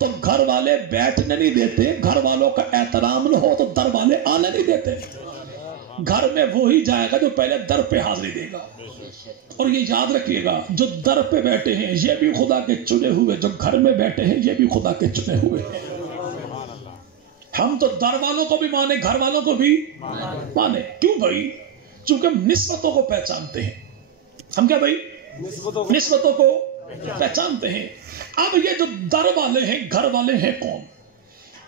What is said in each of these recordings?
تو گھر والے بیٹھنے نہیں دیتے، گھر والوں کا احترام نہ ہو تو در والے آنے نہیں دیتے۔ گھر میں وہی جائے گا جو پہلے در پہ حاضری دے گا۔ اور یہ یاد رکھیے گا، جو در پہ بیٹھے ہیں یہ بھی خدا کے چنے ہوئے، جو گھر میں بیٹھے ہیں یہ بھی خدا کے چنے ہوئے ہیں۔ ہم تو در والوں کو بھی مانے، گھر والوں کو بھی مانے۔ کیوں بھائی؟ چونکہ ہم نسبتوں کو پہچانتے ہیں۔ ہم کیا بھائی؟ نسبتوں کو پہچانتے ہیں۔ اب یہ جو در والے ہیں، گھر والے ہیں کون؟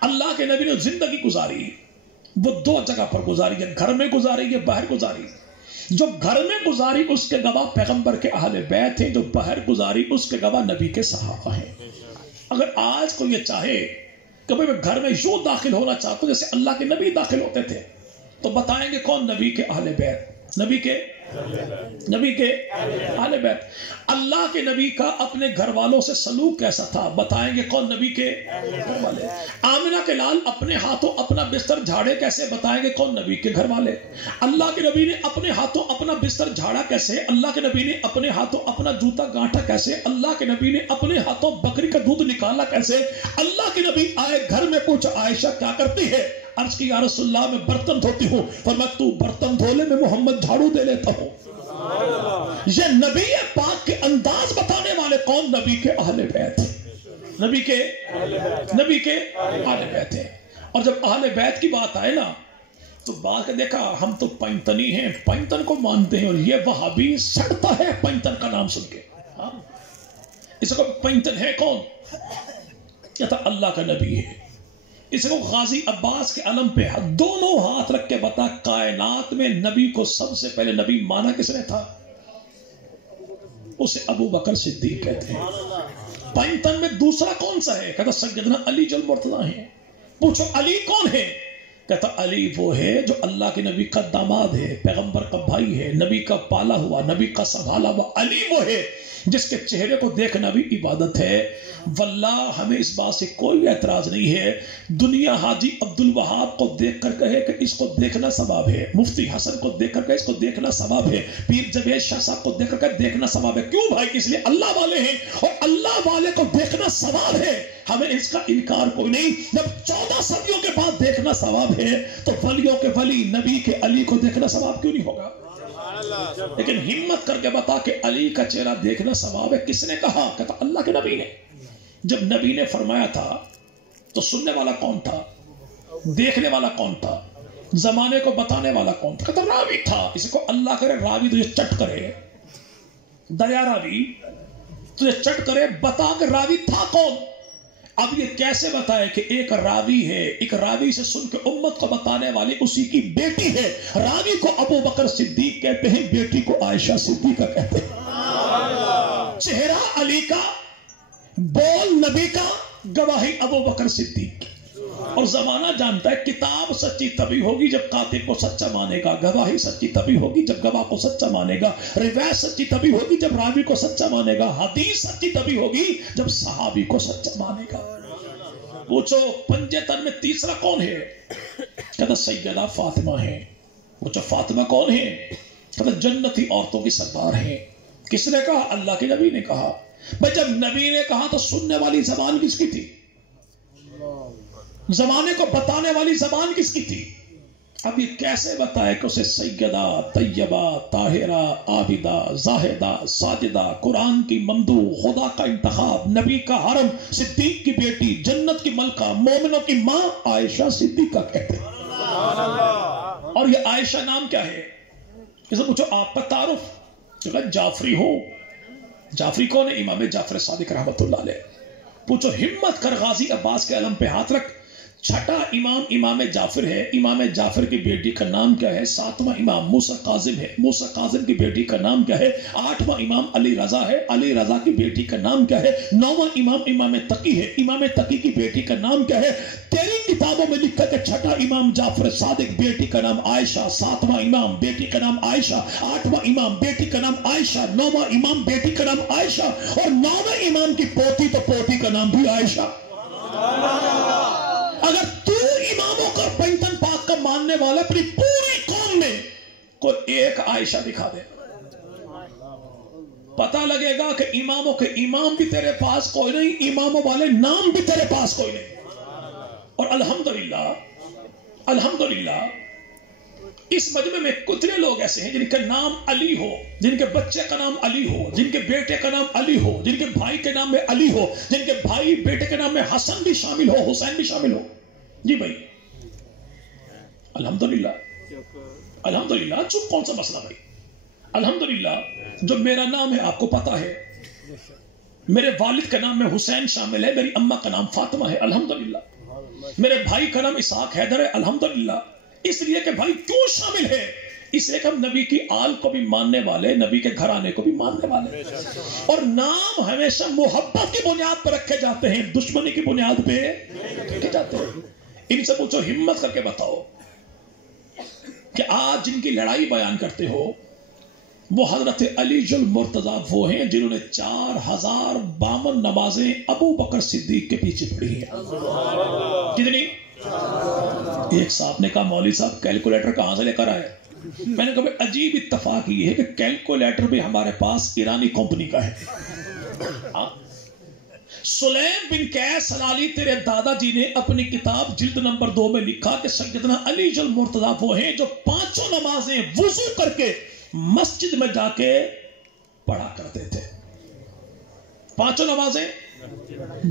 اللہ کے نبی نے زندگی گزاری وہ دو جگہ پر گزاری ہے، گھر میں گزاری ہے، باہر گزاری۔ جو گھر میں گزاری اس کے گواہ پیغمبر کے اہل بیت ہیں، جو باہر گزاری اس کے گواہ نبی کے صحابہ ہیں۔ اگر آج کو یہ چاہے کہ میں گھر میں یوں داخل ہونا چاہتا ہوں جیسے اللہ کے نبی داخل ہوتے تھے، تو بتائیں گے کون؟ نبی کے اہل بیت، نبی کے اہل بیت۔ اللہ کے نبی کا اپنے گھر والوں سے سلوک کیسا تھا؟ بتائیں گے کون؟ نبی کے گھر والے۔ آمنہ کے لال اپنے ہاتھوں اپنا بستر جھاڑے کیسے؟ بتائیں گے کون؟ نبی کے گھر والے۔ اللہ کے نبی نے اپنے ہاتھوں اپنا بستر جھاڑا کیسے؟ اللہ کے نبی نے اپنے ہاتھوں اپنا جوتا گانٹا کیسے؟ اللہ کے نبی نے اپنے ہاتھوں بکری کا دودھ نکالا کیسے؟ اللہ کے نبی آئے گھر میں، پوچھا عائشہ کیا کرتی ہے؟ عرض کی یا رسول اللہ میں برتن دھوتی ہوں۔ فرمایا تو برتن دھو لے، میں محمد جھاڑو دے لیتا ہوں۔ یہ نبی پاک کے انداز بتانے والے کون؟ نبی کے اہل بیت، نبی کے اہل بیت ہیں۔ اور جب اہل بیت کی بات آئے نا تو بات کا دیکھا، ہم تو پینتنی ہیں، پینتن کو مانتے ہیں، اور یہ وہابی سڑتا ہے پینتن کا نام سن کے۔ اس کو پینتن ہے کون؟ کہتا اللہ کا نبی ہے۔ اس کو غازی عباس کے علم پہ دونوں ہاتھ رکھ کے بتا، کائنات میں نبی کو سب سے پہلے نبی مانا کس نے تھا؟ اسے ابو بکر صدیق کہتے ہیں۔ پینتن میں دوسرا کون سا ہے؟ کہتا سیدنا علی جل مرتضیٰ ہیں۔ پوچھو علی کون ہے؟ کہتا علی وہ ہے جو اللہ کے نبی کا داماد ہے، پیغمبر کا بھائی ہے، نبی کا پالا ہوا، نبی کا سنبھالا ہوا۔ علی وہ ہے جس کے چہرے کو دیکھنا بھی عبادت ہے۔ واللہ ہمیں اس بات سے کوئی اعتراض نہیں ہے، دنیا حاجی عبد الوہاب کو دیکھ کر کہے کہ اس کو دیکھنا ثواب ہے، مفتی حسن کو دیکھ کر کہے اس کو دیکھنا ثواب ہے، پیر جوید شاہ صاحب کو دیکھ کر کہے دیکھنا ثواب ہے۔ کیوں بھائی؟ اس لیے اللہ والے ہیں اور اللہ والے کو دیکھنا ثواب ہے، ہمیں اس کا انکار کوئی نہیں۔ جب 14 صدیوں کے بعد دیکھنا ثواب ہے تو ولیوں کے ولی نبی کے علی کو دیکھنا ثواب کیوں نہیں ہوگا؟ لیکن ہمت کر کے بتا کہ علی کا چہرہ دیکھنا ثواب ہے، کس نے کہا؟ کہتا اللہ کے نبی نے۔ جب نبی نے فرمایا تھا تو سننے والا کون تھا؟ دیکھنے والا کون تھا؟ زمانے کو بتانے والا کون تھا؟ کہتا راوی تھا۔ اس کو اللہ کرے راوی تجھے چٹ کرے، دریا راوی تجھے چٹ کرے، بتا کہ راوی تھا کون؟ اب یہ کیسے بتائے کہ ایک راوی ہے، ایک راوی سے سن کے امت کو بتانے والی اسی کی بیٹی ہے۔ راوی کو ابو بکر صدیق کہتے ہیں، بیٹی کو عائشہ صدیقہ کہتے ہیں۔ چہرہ علی کا، بول نبی کا، گواہی ابو بکر صدیق کی۔ اور زمانہ جانتا ہے کتاب سچی تبھی ہوگی جب کاتب کو سچا مانے گا، گواہی سچی تبھی ہوگی جب گواہ کو سچا مانے گا، روایت سچی تبھی ہوگی جب راوی کو سچا مانے گا، حدیث سچی تبھی ہوگی جب صحابی کو سچا مانے گا۔ پوچھو پنجے تن میں تیسرا کون ہے؟ کہتا سیدہ فاطمہ ہے۔ پوچھو فاطمہ کون ہے؟ کہتا جنتی عورتوں کی سردار ہیں۔ کس نے کہا؟ اللہ کے نبی نے کہا۔ بھائی جب نبی نے کہا تو سننے والی زبان کس کی تھی؟ زمانے کو بتانے والی زبان کس کی تھی؟ اب یہ کیسے بتائے کہ اسے سیدہ، طیبہ، طاہرہ، عابدہ، زاہدہ، ساجدہ، قرآن کی ممدوح، خدا کا انتخاب، نبی کا حرم، صدیق کی بیٹی، جنت کی ملکہ، مومنوں کی ماں عائشہ صدیقہ کہتے ہیں۔ اور یہ عائشہ نام کیا ہے؟ اسے پوچھو آپ کا تعارف، جعفری ہو۔ جعفری کون ہے؟ امام جعفر صادق رحمت اللہ علیہ۔ پوچھو ہمت کر غازی عباس کے علم پہ ہاتھ رکھ، چھٹا امام امام جعفر ہے، امام جعفر کی بیٹی کا نام کیا ہے؟ ساتواں امام موسیٰ کاظم ہے، موسیٰ کاظم کی بیٹی کا نام کیا ہے؟ آٹھواں امام علی رضا ہے، علی رضا کی بیٹی کا نام کیا ہے؟ نوواں امام امام تقی ہے، امام تقی کی بیٹی کا نام کیا ہے؟ تیری کتابوں میں لکھا کہ چھٹا امام جعفر صادق، بیٹی کا نام عائشہ، ساتواں امام بیٹی کا نام عائشہ، آٹھواں امام بیٹی کا نام عائشہ، نوواں امام بیٹی کا نام عائشہ، اور نوواں امام کی پوتی تو پوتی کا نام بھی عائشہ۔ اگر تو اماموں کا پینتن پاک کا ماننے والا اپنی پوری قوم میں کوئی ایک عائشہ دکھا دے، پتہ لگے گا کہ اماموں کے امام بھی تیرے پاس کوئی نہیں, اماموں والے نام بھی تیرے پاس کوئی نہیں. اور الحمدللہ اس مجمع میں کتنے لوگ ایسے ہیں جن کا نام علی ہو, جن کے بچے کا نام علی ہو, جن کے بیٹے کا نام علی ہو, جن کے بھائی کے نام میں علی ہو, جن کے بھائی بیٹے کے نام میں حسن بھی شامل ہو, حسین بھی شامل ہو. جی بھائی الحمدللہ. چپ کون سا مسئلہ بھائی؟ الحمدللہ جو میرا نام ہے آپ کو پتا ہے, میرے والد کا نام میں حسین شامل ہے, میری اماں کا نام فاطمہ ہے. الحمدللہ میرے بھائی کا نام اسحاق حیدر ہے. الحمدللہ. اس لیے کہ بھائی کیوں شامل ہے؟ اس لیے کہ ہم نبی کی آل کو بھی ماننے والے, نبی کے گھرانے کو بھی ماننے والے, اور نام ہمیشہ محبت کی بنیاد پر رکھے جاتے ہیں, دشمنی کی بنیاد پہ رکھے جاتے ہیں. ان سے پوچھو, ہمت کر کے بتاؤ کہ آج جن کی لڑائی بیان کرتے ہو وہ حضرت علی المرتضی وہ ہیں جنہوں نے 4052 نمازیں ابو بکر صدیق کے پیچھے پڑھی ہیں. کتنی؟ ایک صاحب نے کہا مولوی صاحب کیلکولیٹر کہاں سے لے کر آئے؟ میں نے کہا عجیب اتفاق یہ ہے کہ کیلکولیٹر بھی ہمارے پاس ایرانی کمپنی کا ہے. سلیم بن قیس ہلالی تیرے دادا جی نے اپنی کتاب جلد نمبر 2 میں لکھا کہ سیدنا علی المرتضی وہ ہیں جو 5 نمازیں وضو کر کے مسجد میں جا کے پڑھا کرتے تھے. 5 نمازیں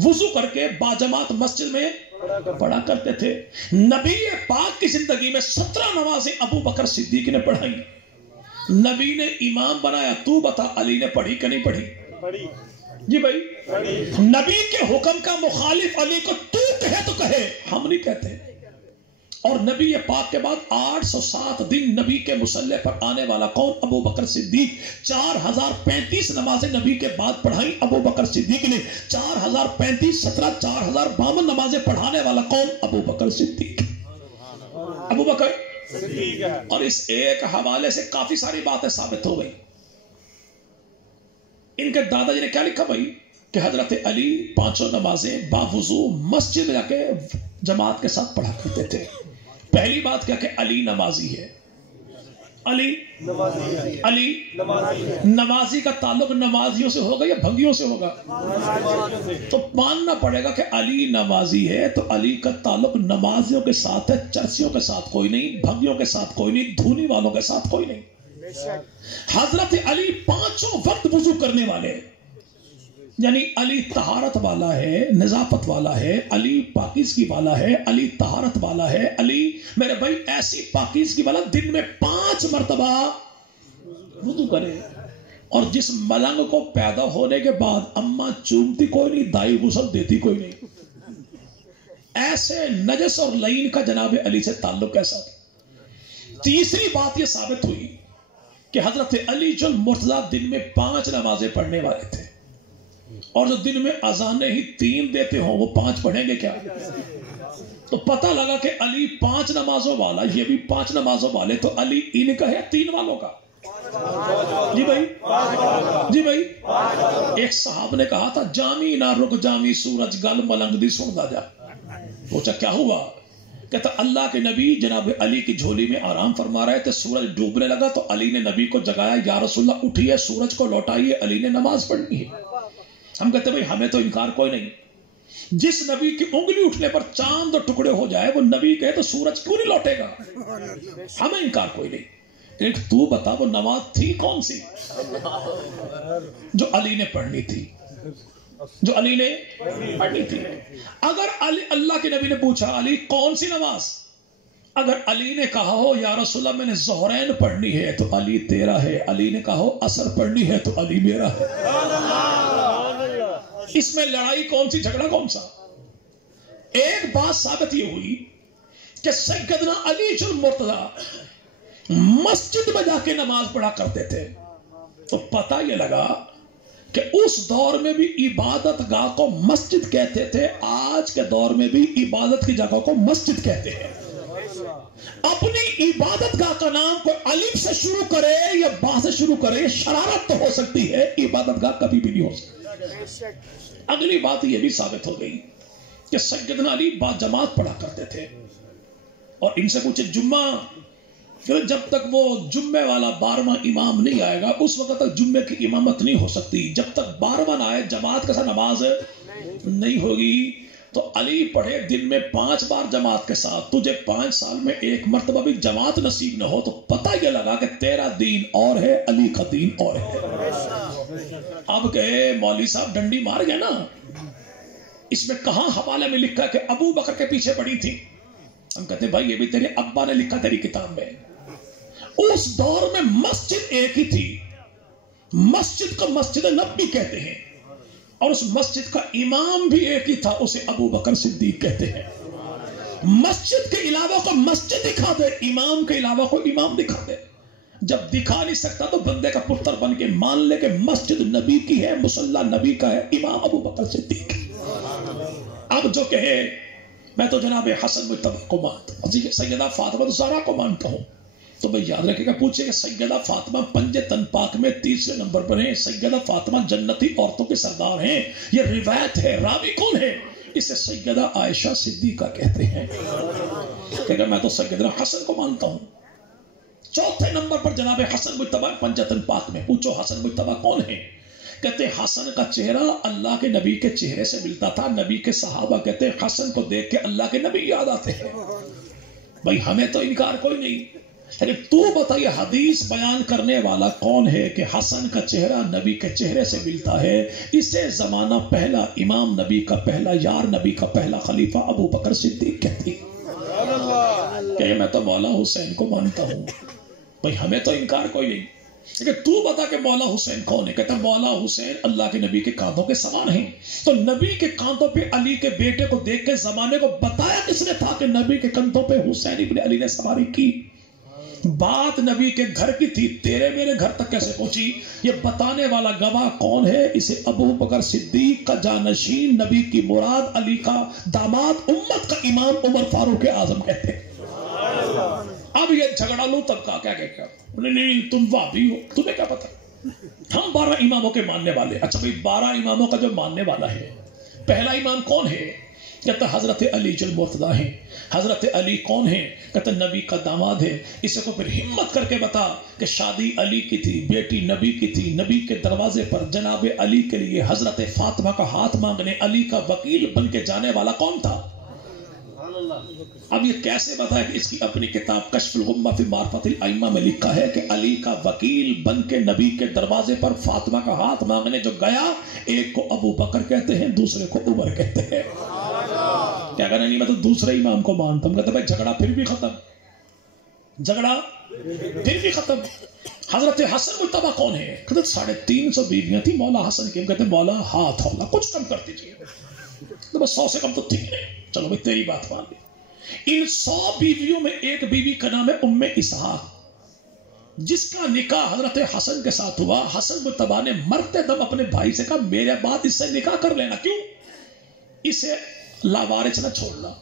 وضو کر کے باجماعت مسجد میں پڑھا کرتے تھے. نبی پاک کی زندگی میں 17 نمازیں ابو بکر صدیق نے پڑھائی. نبی نے امام بنایا. تو بتا علی نے پڑھی کہ نہیں پڑھی؟ جی بھائی نبی کے حکم کا مخالف علی کو تو کہے تو کہے, ہم نہیں کہتے. اور نبی پاک کے بعد 807 دن نبی کے مصلی پر آنے والا کون؟ ابو بکر صدیق. 4035 نمازیں نبی کے بعد پڑھائی ابو بکر صدیق نے. 4035 17 4052 نمازیں پڑھانے والا کون؟ ابو بکر صدیق. ابو بکر صدیق. اور اس ایک حوالے سے کافی ساری باتیں ثابت ہو گئی. ان کے دادا جی نے کیا لکھا بھائی کہ حضرت علی 5 نمازیں باوضو مسجد میں جا کے جماعت کے ساتھ پڑھا کرتے تھے. پہلی بات کیا کہ علی نمازی ہے. علی نمازی کا تعلق نمازیوں سے ہوگا یا بھنگیوں سے ہوگا؟ تو ماننا پڑے گا کہ علی نمازی ہے تو علی کا تعلق نمازیوں کے ساتھ ہے, چرسیوں کے ساتھ کوئی نہیں, بھنگیوں کے ساتھ کوئی نہیں, دھونی والوں کے ساتھ کوئی نہیں. حضرت علی 5 وقت وضو کرنے والے, یعنی علی طہارت والا ہے, نظافت والا ہے, علی پاکیزگی والا ہے, علی طہارت والا ہے. علی میرے بھائی ایسی پاکیزگی والا دن میں 5 مرتبہ وضو کرے. اور جس ملنگ کو پیدا ہونے کے بعد اماں چومتی کوئی نہیں, دائی غسل دیتی کوئی نہیں, ایسے نجس اور لعین کا جناب علی سے تعلق کیسا؟ تیسری بات یہ ثابت ہوئی کہ حضرت علی المرتضی دن میں 5 نمازیں پڑھنے والے تھے, اور جو دن میں اذانیں ہی 3 دیتے ہوں وہ 5 پڑھیں گے کیا؟ تو پتہ لگا کہ علی 5 نمازوں والا, یہ بھی 5 نمازوں والے, تو علی ان کا ہے 3 والوں کا. جی بھائی ایک صاحب نے کہا تھا جامی نہ رک جامی سورج گل ملنگ دی سن دا جا. پوچھا کیا ہوا؟ کہتا اللہ کے نبی جناب علی کی جھولی میں آرام فرما رہے تھے, سورج ڈوبنے لگا تو علی نے نبی کو جگایا, یا رسول اللہ اٹھیے سورج کو لوٹائیے, علی نے نماز پڑھنی ہے. ہم کہتے ہیں بھائی ہمیں تو انکار کوئی نہیں. جس نبی کی انگلی اٹھنے پر چاند اور ٹکڑے ہو جائے وہ نبی کہے تو سورج کیوں نہیں لوٹے گا؟ ہمیں انکار کوئی نہیں. ایک تو بتا وہ نماز تھی کون سی جو علی نے پڑھنی تھی, جو علی نے پڑھنی تھی؟ اگر علی اللہ کے نبی نے پوچھا علی کون سی نماز, اگر علی نے کہا ہو یا رسول اللہ میں نے ظہرین پڑھنی ہے تو علی تیرا ہے, علی نے کہا ہو عصر پڑھنی ہے تو علی میرا ہے. اس میں لڑائی کون سی, جھگڑا کون سا؟ ایک بات ثابت یہ ہوئی کہ سیدنا علی المرتضی مسجد میں جا کے نماز پڑھا کرتے تھے. تو پتہ یہ لگا کہ اس دور میں بھی عبادت گاہ کو مسجد کہتے تھے, آج کے دور میں بھی عبادت کی جگہ کو مسجد کہتے ہیں. اپنی عبادت گاہ کا نام کوئی الف سے شروع کرے یا با سے شروع کرے, شرارت تو ہو سکتی ہے, عبادت گاہ کبھی بھی نہیں ہو سکتی. اگلی بات یہ بھی ثابت ہو گئی کہ سیدنا علی با جماعت پڑھا کرتے تھے. اور ان سے پوچھے جمعہ جب تک وہ جمعے والا 12واں امام نہیں آئے گا اس وقت تک جمعے کی امامت نہیں ہو سکتی. جب تک 12واں آئے جماعت کے ساتھ نماز نہیں ہوگی. تو علی پڑھے دن میں 5 بار جماعت کے ساتھ, تجھے 5 سال میں ایک مرتبہ بھی جماعت نصیب نہ ہو تو پتہ یہ لگا کہ تیرا دین اور ہے, علی کا دین اور ہے. اب کہے مولوی صاحب ڈنڈی مار گئے نا, اس میں کہاں حوالے میں لکھا کہ ابو بکر کے پیچھے پڑی تھی؟ ہم کہتے ہیں بھائی یہ بھی تیرے ابا نے لکھا تیری کتاب میں. اس دور میں مسجد ایک ہی تھی, مسجد کو مسجد نبی کہتے ہیں, اور اس مسجد کا امام بھی ایک ہی تھا, اسے ابو بکر صدیق کہتے ہیں. مسجد کے علاوہ کو مسجد دکھا دے, امام کے علاوہ کو امام دکھا دے. جب دکھا نہیں سکتا تو بندے کا پتر بن کے مان لے کہ مسجد نبی کی ہے, مصلی نبی کا ہے, امام ابو بکر صدیق. اب جو کہے میں تو جناب حسن مجتبی کو مانتا ہوں, سیدہ فاطمہ زہرا کو مانتا ہوں, تو بھئی یاد رکھے گا پوچھے کہ سیدہ فاطمہ پنج تن پاک میں 3 نمبر پر ہیں. سیدہ فاطمہ جنتی عورتوں کے سردار ہیں, یہ روایت ہے. راوی کون ہے؟ اسے سیدہ عائشہ صدیقہ کہتے ہیں. کہ میں تو سیدنا حسن کو مانتا ہوں. 4 نمبر پر جناب حسن مجتبی پنج تن پاک میں. پوچھو حسن مجتبی کون ہے؟ کہتے ہیں حسن کا چہرہ اللہ کے نبی کے چہرے سے ملتا تھا. نبی کے صحابہ کہتے ہیں حسن کو دیکھ کے اللہ کے نبی یاد آتے ہیں. بھئی ہمیں تو انکار کوئی نہیں, لیکن تو بتائیے حدیث بیان کرنے والا کون ہے کہ حسن کا چہرہ نبی کے چہرے سے ملتا ہے؟ اسے زمانہ پہلا امام نبی کا پہلا یار, نبی کا پہلا خلیفہ ابو بکر صدیق کہتی کہ میں تو مولا حسین کو مانتا ہوں. بھئی ہمیں تو انکار کوئی نہیں, لیکن تو بتا کہ مولا حسین کون ہے؟ کہتا مولا حسین اللہ کے نبی کے کاندھوں کے سوار ہیں. تو نبی کے کاندھوں پہ علی کے بیٹے کو دیکھ کے زمانے کو بتایا کس نے تھا کہ نبی کے کاندھوں پہ حسین ابن علی نے سواری کی؟ بات نبی کے گھر کی تھی, تیرے میرے گھر تک کیسے پہنچی؟ یہ بتانے والا گواہ کون ہے؟ اسے ابو بکر صدیق کا جانشین, نبی کی مراد, علی کا داماد, امت کا امام عمر فاروق اعظم کہتے ہیں. اب یہ جھگڑا لو طبقہ کیا کہتا ہے, نہیں تم وہابی ہو, تمہیں کیا پتا, ہم 12 اماموں کے ماننے والے. اچھا بھئی 12 اماموں کا جو ماننے والا ہے, پہلا امام کون ہے؟ کہتا حضرت علی المرتضیٰ ہیں. حضرت علی کون ہیں؟ کہتا نبی کا داماد ہے. اسے کو پھر ہمت کر کے بتا کہ شادی علی کی تھی, بیٹی نبی کی تھی. نبی کے دروازے پر جناب علی کے لیے حضرت فاطمہ کا ہاتھ مانگنے علی کا وکیل بن کے جانے والا کون تھا؟ اب یہ کیسے بتایا کہ اس کی اپنی کتاب کشف الغمہ فی معرفت الائمہ میں لکھا ہے کہ علی کا وکیل بن کے نبی کے دروازے پر فاطمہ کا ہاتھ مانگنے جو گیا, ایک کو ابو بکر کہتے ہیں, دوسرے کو عمر کہتے ہیں. کیا کہنا نہیں, میں تو دوسرے امام کو مانتا ہوں. کہتا بھائی جھگڑا پھر بھی ختم, جھگڑا پھر بھی ختم. حضرت حسن مجتبی کون ہے؟ کہتے 350 بیویاں تھی مولا حسن کی. ہم کہتے مولا ہاتھ ہولا کچھ کم کر دیجیے, تو بس 100 سے کم تو تھی نہیں. چلو بھائی تیری بات مان لی. ان 100 بیویوں میں ایک بیوی کا نام ہے ام اسحاق, جس کا نکاح حضرت حسن کے ساتھ ہوا. حسن مجتبی نے مرتے دم اپنے بھائی سے کہا میرے بعد اس سے نکاح کر لینا. کیوں؟ اسے لاوارث نہ چھوڑنا.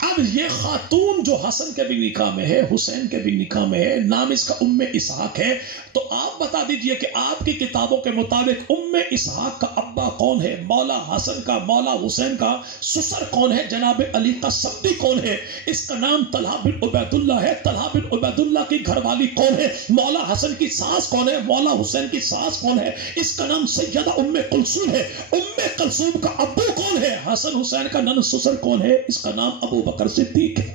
اب یہ خاتون جو حسن کے بھی نکاح میں ہے, حسین کے بھی نکاح میں ہے, نام اس کا ام اسحاق ہے. تو آپ بتا دیجئے کہ آپ کی کتابوں کے مطابق ام اسحاق کا ابا کون ہے؟ مولا حسن کا, مولا حسین کا سسر کون ہے؟ جناب علی کا سبدی کون ہے؟ اس کا نام طلحہ بن عبید اللہ ہے. طلحہ بن عبید اللہ کی گھر والی کون ہے؟ مولا حسن کی ساس کون ہے؟ مولا حسین کی ساس کون ہے؟ اس کا نام سیدہ ام کلثوم ہے. ام کلثوم کا ابو کون ہے؟ حسن حسین کا نن سسر کون ہے؟ اس کا نام ابو بکر صدیق ہے.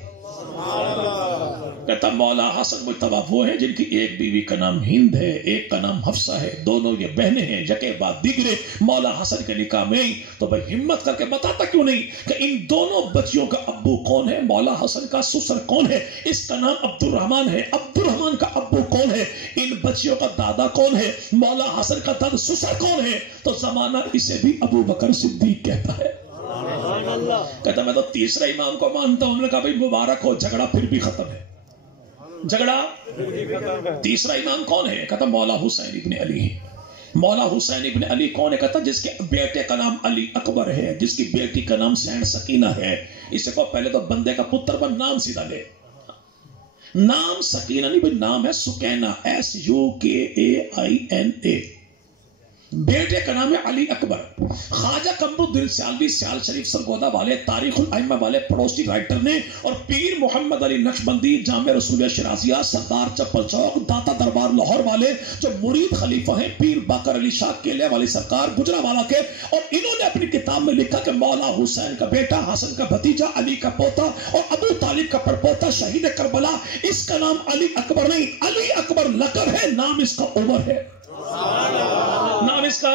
کہتا مولا حسن مجتبی وہ ہیں جن کی ایک بیوی کا نام ہند ہے, ایک کا نام حفصہ ہے, دونوں یہ بہنیں ہیں, یکے بعد دیگرے مولا حسن کے نکاح میں. تو بھائی ہمت کر کے بتاتا کیوں نہیں کہ ان دونوں بچیوں کا ابو کون ہے؟ مولا حسن کا سسر کون ہے؟ اس کا نام عبد الرحمن ہے. عبد الرحمن کا ابو کون ہے؟ ان بچیوں کا دادا کون ہے؟ مولا حسن کا دادا سسر کون ہے؟ تو زمانہ اسے بھی ابو بکر صدیق کہتا ہے. کہتا میں تو تیسرے امام کو مانتا ہوں. انہوں نے کہا بھائی مبارک ہو, جھگڑا پھر بھی ختم ہے. جھگڑا تیسرا امام کون ہے؟ کہتا مولا حسین ابن علی ہے. مولا حسین ابن علی کون ہے؟ کہتا جس کے بیٹے کا نام علی اکبر ہے, جس کی بیٹی کا نام سین سکینہ ہے. اس سے کو پہلے تو بندے کا پتر بن نام سیدھا لے. نام سکینہ نہیں بھائی, نام ہے سکینہ, SUKAINA. بیٹے کا نام ہے علی اکبر. خواجہ قمرالدین سیالوی سیال شریف سرگودا والے تاریخ الائمہ والے پڑوسی رائٹر نے، اور پیر محمد علی نقشبندی جامع رسول شرازیہ سردار چپل چوک داتا دربار لاہور والے جو مرید خلیفہ ہیں پیر باقر علی شاہ کیلے والی سرکار گجرانوالہ کے، اور انہوں نے اپنی کتاب میں لکھا کہ مولا حسین کا بیٹا، حسن کا بھتیجا، علی کا پوتا اور ابو طالب کا پڑپوتا شہید کربلا، اس کا نام علی اکبر نہیں، علی اکبر لقب ہے، نام اس کا عمر ہے. نام اس کا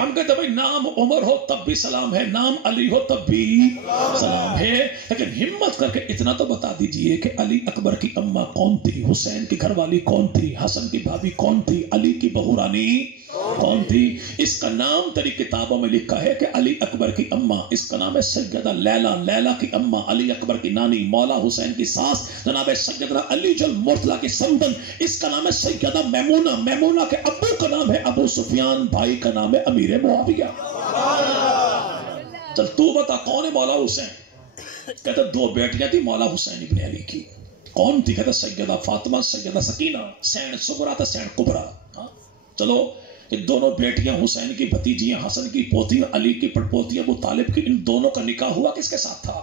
ہم کہتے بھائی نام عمر ہو تب بھی سلام ہے، نام علی ہو تب بھی سلام ہے، لیکن ہمت کر کے اتنا تو بتا دیجئے کہ علی اکبر کی اماں کون تھی، حسین کی گھر والی کون تھی، حسن کی بھابھی کون تھی، علی کی بہو رانی کون تھی. اس کا نام تیری کتابوں میں لکھا ہے کہ علی اکبر کی اماں، اس کا نام ہے سیدہ لیلا، لیلا کی اماں علی اکبر کی نانی، مولا حسین کی ساس جناب سیدنا علی جل مرتضیٰ کی سمدن، اس کا نام ہے سیدہ میمونہ، میمونہ کے ابو کا نام ہے ابو سفیان، بھائی کا نام ہے امیر معاویہ. چل تو بتا کون ہے مولا حسین؟ کہتا دو بیٹیاں تھی مولا حسین ابن علی کی. کون تھی؟ کہتا سیدہ فاطمہ، سیدہ سکینہ، سین صغرا تھا سین کبرا. چلو یہ دونوں بیٹیاں حسین کی بھتیجیاں، حسن کی پوتیاں، علی کی پڑپوتیاں، ابو طالب کی، ان دونوں کا نکاح ہوا کس کے ساتھ تھا؟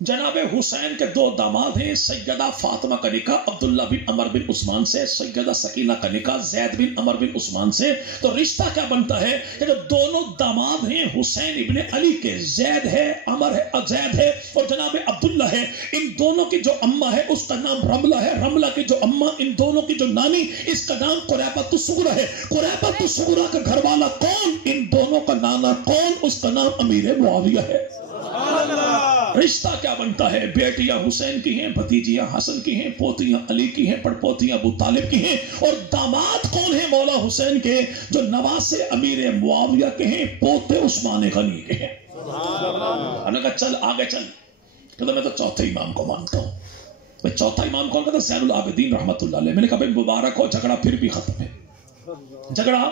جناب حسین کے دو داماد ہیں، سیدہ فاطمہ کا نکاح عبداللہ بن عمر بن عثمان سے، سیدہ سکینہ کا نکاح زید بن عمر بن عثمان سے. تو رشتہ کیا بنتا ہے کہ جو دونوں داماد ہیں حسین ابن علی کے، زید ہے، عمر ہے، زید ہے اور جناب عبداللہ ہے، ان دونوں کی جو اماں ہے اس کا نام رملہ ہے، رملہ کی جو اماں، ان دونوں کی جو نانی، اس کا نام قریبۃ الصغریٰ ہے. قریبۃ الصغریٰ کا گھر والا کون؟ ان دونوں کا نانا کون؟ اس کا نام امیر معاویہ ہے. رشتہ کیا بنتا ہے؟ بیٹیاں حسین کی ہیں، بھتیجیاں حسن کی ہیں، پوتیاں علی کی ہیں، پڑپوتیاں ابو طالب کی ہیں، اور داماد کون ہیں مولا حسین کے؟ جو نواسے امیر معاویہ کے ہیں، پوتے عثمان غنی کے ہیں. ہم نے کہا چل آگے چل. کہتا میں تو چوتھے امام کو مانتا ہوں. بھائی چوتھا امام کون؟ کہتا زین العابدین رحمت اللہ علیہ. میں نے کہا بھائی مبارک ہو، جھگڑا پھر بھی ختم ہے. جھگڑا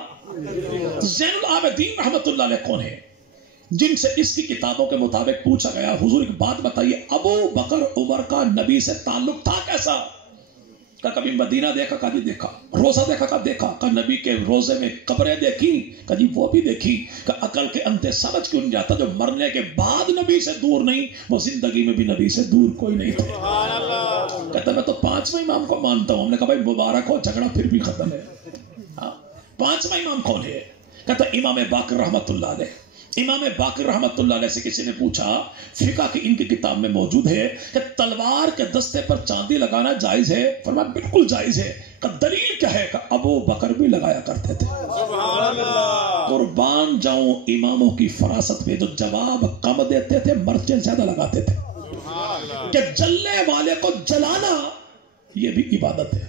زین العابدین رحمت اللہ علیہ کون ہے؟ جن سے اس کی کتابوں کے مطابق پوچھا گیا حضور ایک بات بتائیے، ابو بکر عمر کا نبی سے تعلق تھا کیسا؟ کہ کبھی مدینہ دیکھا؟ کبھی دیکھا. روزہ دیکھا؟ کب دیکھا؟ کہ نبی کے روزے میں قبریں دیکھی؟ کہ وہ بھی دیکھی. کہ عقل کے اندھے سمجھ کیوں نہیں جاتا جو مرنے کے بعد نبی سے دور نہیں، وہ زندگی میں بھی نبی سے دور کوئی نہیں تھے. کہتا میں تو پانچواں امام کو مانتا ہوں. ہم نے کہا بھائی مبارک ہو، جھگڑا پھر بھی ختم ہے. پانچواں امام کون ہے؟ کہتا امام باقر رحمت اللہ علیہ. امام باقر رحمت اللہ علیہ سے کسی نے پوچھا، فقہ کی ان کی کتاب میں موجود ہے کہ تلوار کے دستے پر چاندی لگانا جائز ہے؟ فرمایا بالکل جائز ہے. کہ دلیل کیا ہے؟ کہ ابو بکر بھی لگایا کرتے تھے. قربان جاؤں اماموں کی فراست پہ، جو جواب کم دیتے تھے مرچیں زیادہ لگاتے تھے. کہ جلنے والے کو جلانا یہ بھی عبادت ہے،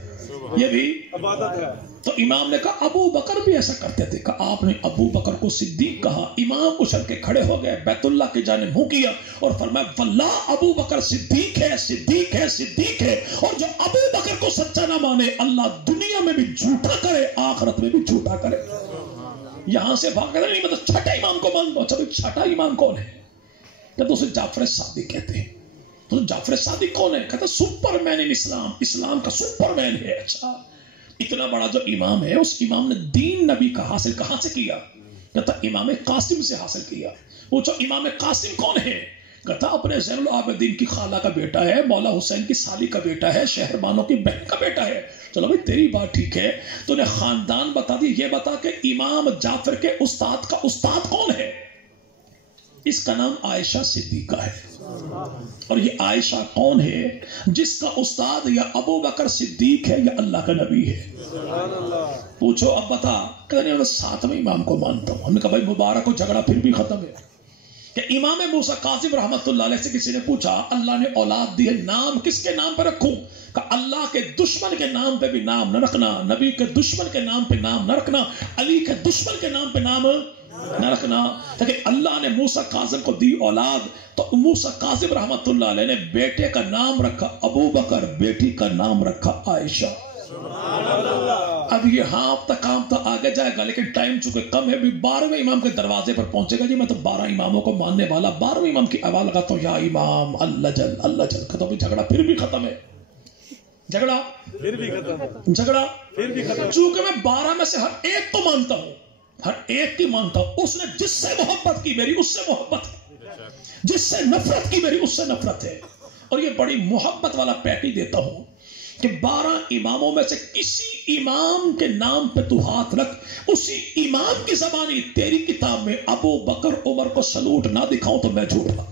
یہ بھی عبادت ہے. تو امام نے کہا ابو بکر بھی ایسا کرتے تھے. کہ آپ نے ابو بکر کو صدیق کہا. امام اچھل کے کھڑے ہو گئے، بیت اللہ کی جانب منہ کیا اور فرمایا واللہ ابو بکر صدیق ہے، صدیق ہے، صدیق ہے. اور جو ابو بکر کو سچا نہ مانے، اللہ دنیا میں بھی جھوٹا کرے، آخرت میں بھی جھوٹا کرے. یہاں سے بھاگ کر نہیں مطلب چھٹا امام کو مان دو. اچھا بھائی چھٹا امام کون ہے؟ کہ اسے جعفر صادق کہتے ہیں. تو جعفر صادق کون ہے؟ کہتا سپر مین ان اسلام، اسلام کا سپر مین ہے. اچھا اتنا بڑا جو امام ہے، اس امام نے دین نبی کا حاصل کہاں سے کیا؟ کہتا امام قاسم سے حاصل کیا. پوچھو امام قاسم کون ہے؟ کہتا اپنے زین العابدین کی خالہ کا بیٹا ہے، مولا حسین کی سالی کا بیٹا ہے، شہربانوں کی بہن کا بیٹا ہے. چلو بھائی تیری بات ٹھیک ہے، تو نے خاندان بتا دی. یہ بتا کہ امام جعفر کے استاد کا استاد کون ہے؟ اس کا نام عائشہ صدیقہ ہے. اور یہ عائشہ کون ہے؟ جس کا استاد یا ابو بکر صدیق ہے یا اللہ کا نبی ہے. پوچھو اب بتا. کہنے میں ساتویں امام کو مانتا ہوں. ہم نے کہا بھائی مبارک ہو، جھگڑا پھر بھی ختم ہے. کہ امام موسیٰ کاظم رحمت اللہ علیہ سے کسی نے پوچھا اللہ نے اولاد دی ہے، نام کس کے نام پہ رکھوں؟ کہ اللہ کے دشمن کے نام پہ بھی نام نہ رکھنا، نبی کے دشمن کے نام پہ نام نہ رکھنا، علی کے دشمن کے نام پہ نام نہ رکھنا. لیکن اللہ نے موسیٰ کاظم کو دی اولاد، تو موسیٰ کاظم رحمت اللہ علیہ نے بیٹے کا نام رکھا ابو بکر، بیٹی کا نام رکھا عائشہ. اب یہ ہاں کام تو آگے جائے گا، لیکن ٹائم چونکہ کم ہے. 12ویں امام کے دروازے پر پہنچے گا. جی میں تو 12 اماموں کو ماننے والا 12ویں امام کی آواز لگاتا ہوں، یا امام اللہ جل اللہ جل. تو بھی جھگڑا پھر بھی ختم ہے. جھگڑا پھر بھی ختم، جھگڑا پھر بھی ختم. چونکہ میں 12 میں سے ہر ایک کو مانتا ہوں، ہر ایک کی مانتا ہوں. اس نے جس سے محبت کی میری اس سے محبت ہے، جس سے نفرت کی میری اس سے نفرت ہے. اور یہ بڑی محبت والا پیٹی دیتا ہوں کہ 12 اماموں میں سے کسی امام کے نام پہ تو ہاتھ رکھ، اسی امام کی زبانی تیری کتاب میں ابو بکر عمر کو سلوٹ نہ دکھاؤں تو میں جھوٹا.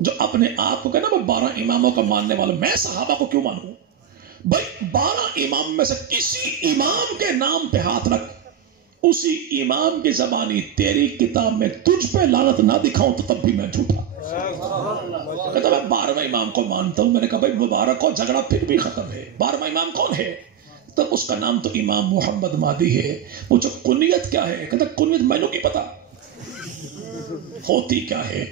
جو اپنے آپ کو کہنا میں 12 اماموں کا ماننے والا، میں صحابہ کو کیوں مانوں بھائی؟ 12 امام میں سے کسی امام کے نام پہ ہاتھ رکھ، اسی امام کی زبانی تیری کتاب میں تجھ پہ لعنت نہ دکھاؤں تو تب بھی میں جھوٹا. کہتا میں 12واں امام کو مانتا ہوں. میں نے کہا بھائی مبارک ہو، جھگڑا پھر بھی ختم ہے. 12واں امام کون ہے؟ تب اس کا نام تو امام محمد مہدی ہے. پوچھو کنیت کیا ہے؟ کہتا کنیت میں نے نہیں پتا ہوتی کیا ہے.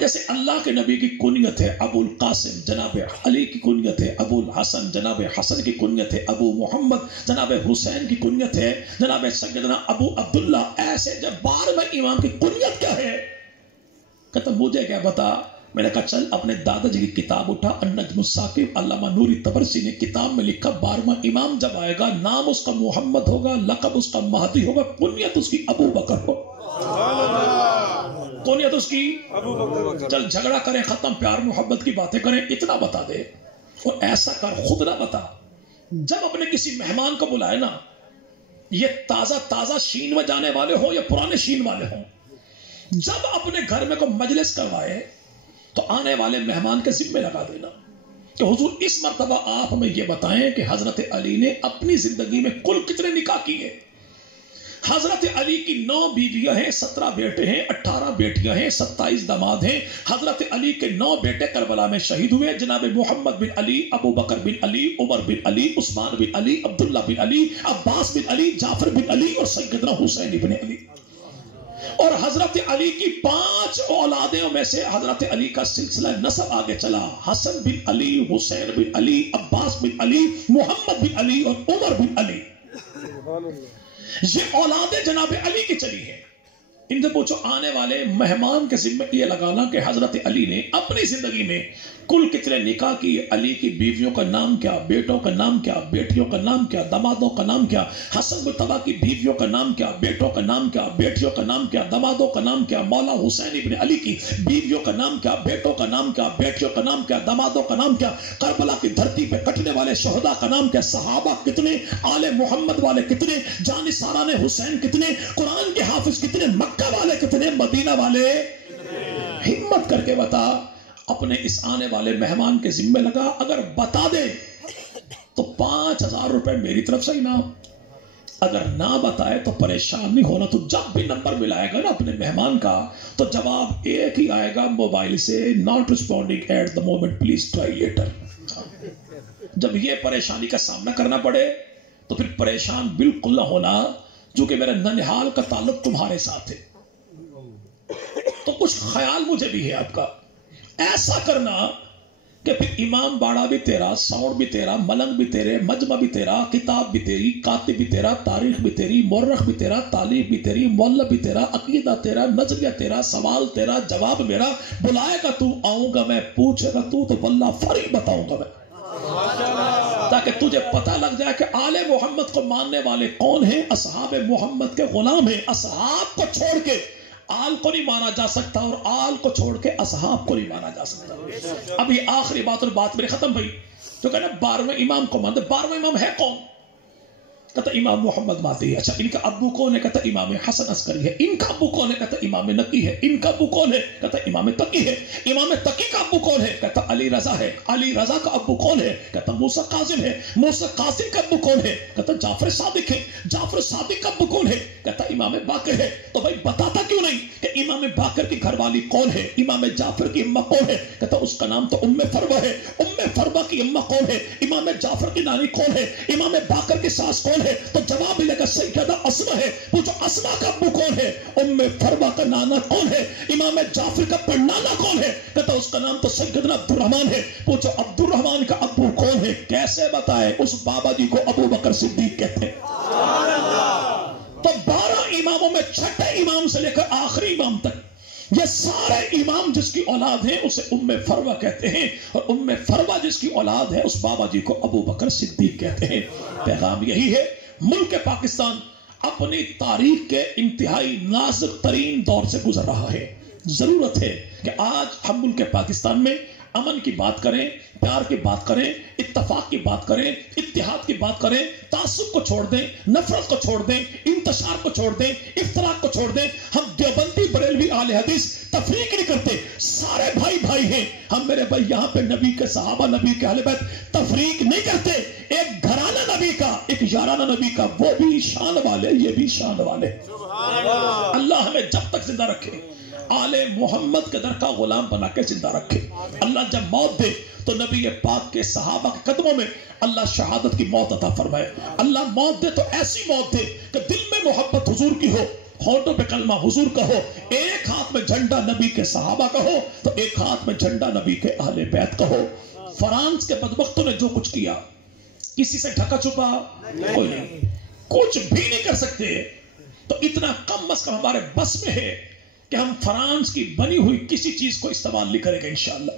جیسے اللہ کے نبی کی کنیت ہے ابو القاسم، جناب علی کی کنیت ہے ابو الحسن، جناب حسن کی کنیت ہے ابو محمد، جناب حسین کی کنیت ہے جناب سیدنا ابو عبداللہ. ایسے جب 12ویں امام کی کنیت کیا ہے؟ کہتا مجھے کیا بتا. میں نے کہا چل اپنے دادا جی کی کتاب اٹھا، النجم الثاقب، علامہ نوری طبرسی نے کتاب میں لکھا 12واں امام جب آئے گا نام اس کا محمد ہوگا، لقب اس کا مہدی ہوگا، کنیت اس کی ابو بکر ہو. کنیت اس کی ابو بکر. چل جھگڑا کریں ختم، پیار محبت کی باتیں کریں، اتنا بتا دے. اور ایسا کر خود نہ بتا. جب اپنے کسی مہمان کو بلائے نا، یہ تازہ شین میں جانے والے ہوں یا پرانے شین والے ہوں، جب اپنے گھر میں کوئی مجلس کروائے تو آنے والے مہمان کے ذمہ لگا دینا کہ حضور اس مرتبہ آپ ہمیں یہ بتائیں کہ حضرت علی نے اپنی زندگی میں کل کتنے نکاح کیے. حضرت علی کی 9 بیویاں ہیں، 17 بیٹے ہیں، 18 بیٹیاں ہیں، 27 داماد ہیں. حضرت علی کے 9 بیٹے کربلا میں شہید ہوئے. جناب محمد بن علی، ابو بکر بن علی، عمر بن علی، عثمان بن علی، عبداللہ بن علی، عباس بن علی، جعفر بن علی اور سیدنا حسین بن علی. اور حضرت علی کی 5 اولادوں میں سے حضرت علی کا سلسلہ نسب آگے چلا. حسن بن علی، حسین بن علی، عباس بن علی، محمد بن علی اور عمر بن علی. یہ اولادیں جناب علی کی چلی ہیں. ان سے پوچھو آنے والے مہمان کے ذمہ یہ لگانا کہ حضرت علی نے اپنی زندگی میں کل کتنے نکاح کیے. علی کی بیویوں کا نام کیا، بیٹوں کا نام کیا، بیٹیوں کا نام کیا، دامادوں کا نام کیا. حسن مجتبیٰ کی بیویوں کا نام کیا، بیٹوں کا نام کیا، بیٹیوں کا نام کیا، دامادوں کا نام کیا. مولا حسین ابن علی کی بیویوں کا نام کیا، بیٹوں کا نام کیا، بیٹیوں کا نام کیا، دامادوں کا نام کیا. کربلا کی دھرتی پہ کٹنے والے شہداء کا نام کیا. صحابہ کتنے، آل محمد والے کتنے، جانثاران حسین کتنے، قرآن کے حافظ کتنے، مکہ والے کتنے، مدینہ والے. ہمت کر کے بتا. اپنے اس آنے والے مہمان کے ذمہ لگا. اگر بتا دے تو 5000 روپے میری طرف سے انعام. اگر نہ بتائے تو پریشان نہیں ہونا. تو جب بھی نمبر ملائے گا نا اپنے مہمان کا تو جواب ایک ہی آئے گا موبائل سے، not responding at the moment, please try later. جب یہ پریشانی کا سامنا کرنا پڑے تو پھر پریشان بالکل نہ ہونا، جو کہ میرا ننہال کا تعلق تمہارے ساتھ ہے. تو کچھ خیال مجھے بھی ہے آپ کا. ایسا کرنا کہ پھر امام باڑا بھی تیرا، ساؤنڈ بھی تیرا، ملنگ بھی تیرے، مجمع بھی تیرا، کتاب بھی تیری، کاتب بھی تیرا، تاریخ بھی تیری، مورخ بھی تیرا، تعلیف بھی تیری، مولب بھی تیرا، عقیدہ تیرا، نظریہ تیرا، سوال تیرا، جواب میرا. بلائے گا تو آؤں گا میں، پوچھے گا تو واللہ فری بتاؤں گا میں، تاکہ تجھے پتہ لگ جائے کہ آل محمد کو ماننے والے کون ہیں. اصحاب محمد کے غلام ہیں. اصحاب کو چھوڑ کے آل کو نہیں مانا جا سکتا اور آل کو چھوڑ کے اصحاب کو نہیں مانا جا سکتا. اب یہ آخری بات، اور بات میری ختم بھائی. جو کہنا 12ویں امام کو مانتے. 12واں امام ہے کون؟ کہتا امام محمد مہدی ہے. اچھا ان کا ابو کون ہے؟ کہتا امام حسن عسکری ہے. ان کا ابو کون ہے؟ کہتا امام نقی ہے. ان کا ابو کون ہے؟ کہتا امام تقی ہے. امام تقی کا ابو کون ہے؟ کہتا علی رضا ہے. علی رضا کا ابو کون ہے؟ کہتا موسیٰ کاظم ہے. موسیٰ کاظم کا ابو کون ہے؟ کہتا جعفر صادق ہے. جعفر صادق کا ابو کون ہے؟ کہتا امام باقر ہے. تو بھائی بتاتا کیوں نہیں کہ امام باقر کی گھر والی کون ہے؟ امام جعفر کی اماں کون ہے؟ کہتا اس کا نام تو ام فروہ ہے. ام فروہ کی اماں کون ہے؟ امام جعفر کی نانی کون ہے؟ امام باقر کی ساس کون ہے؟ تو جواب ملے گا سیدہ اسما ہے. پوچھو اسما کا ابو کون ہے؟ ام فروہ کا نانا کون ہے؟ امام جعفر کا پڑنانا کون ہے؟ کہتا اس کا نام تو سیدنا عبد الرحمن ہے. پوچھو عبد الرحمن کا ابو کون ہے؟ کیسے بتائے؟ اس بابا جی کو ابو بکر صدیق کہتے ہیں. تو 12 اماموں میں چھٹے امام سے لے کر آخری امام تک یہ سارے امام جس کی اولاد ہیں اسے ام فروہ کہتے ہیں، اور ام فروہ جس کی اولاد ہے اس بابا جی کو ابو بکر صدیق کہتے ہیں۔ پیغام یہی ہے، ملک پاکستان اپنی تاریخ کے انتہائی نازک ترین دور سے گزر رہا ہے۔ ضرورت ہے کہ آج ہم ملک پاکستان میں امن کی بات کریں، پیار کی بات کریں، اتفاق کی بات کریں، اتحاد کی بات کریں، تعصب کو چھوڑ دیں، نفرت کو چھوڑ دیں، انتشار کو چھوڑ دیں، افتراق کو چھوڑ دیں۔ ہم دیوبندی بریلوی اہل حدیث تفریق نہیں کرتے، سارے بھائی بھائی ہیں ہم۔ میرے بھائی یہاں پہ نبی کے صحابہ، نبی کے اہل بیت تفریق نہیں کرتے۔ ایک گھرانہ نبی کا، ایک یارانہ نبی کا، وہ بھی شان والے، یہ بھی شان والے۔ اللہ ہمیں جب تک زندہ رکھے آل محمد کے در کا غلام بنا کے زندہ رکھے۔ اللہ جب موت دے تو نبی پاک کے صحابہ کے قدموں میں اللہ شہادت کی موت عطا فرمائے۔ اللہ موت دے تو ایسی موت دے کہ دل میں محبت حضور کی ہو، ہونٹوں پہ کلمہ حضور کا ہو، ایک ہاتھ میں جھنڈا نبی کے صحابہ کا ہو تو ایک ہاتھ میں جھنڈا نبی کے اہل بیت کا ہو۔ فرانس کے بدبختوں نے جو کچھ کیا، کسی سے ڈھکا چھپا کوئی نہیں، کچھ بھی نہیں کر سکتے، تو اتنا کم از کم ہمارے بس میں ہے کہ ہم فرانس کی بنی ہوئی کسی چیز کو استعمال نہیں کریں گے انشاءاللہ۔